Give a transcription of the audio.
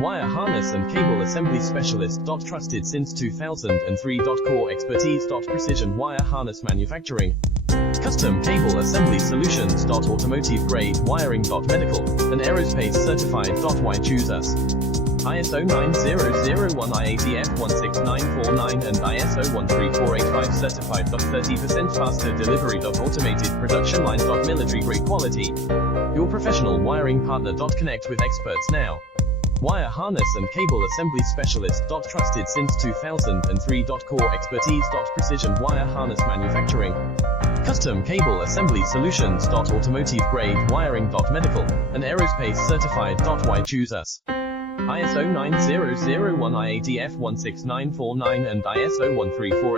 Wire harness and cable assembly specialist. Trusted since 2003. Core expertise. Precision wire harness manufacturing. Custom cable assembly solutions. Automotive grade wiring. Medical and aerospace certified. Why choose us? ISO 9001 IATF 16949 and ISO 13485 certified. 30% faster delivery. Automated production line. Military grade quality. Your professional wiring partner. Connect with experts now. Wire harness and cable assembly specialist. Trusted since 2003. Core expertise. Precision wire harness manufacturing. Custom cable assembly solutions. Automotive grade wiring. Medical and aerospace certified. Why choose us? ISO 9001 IATF 16949 and ISO 13485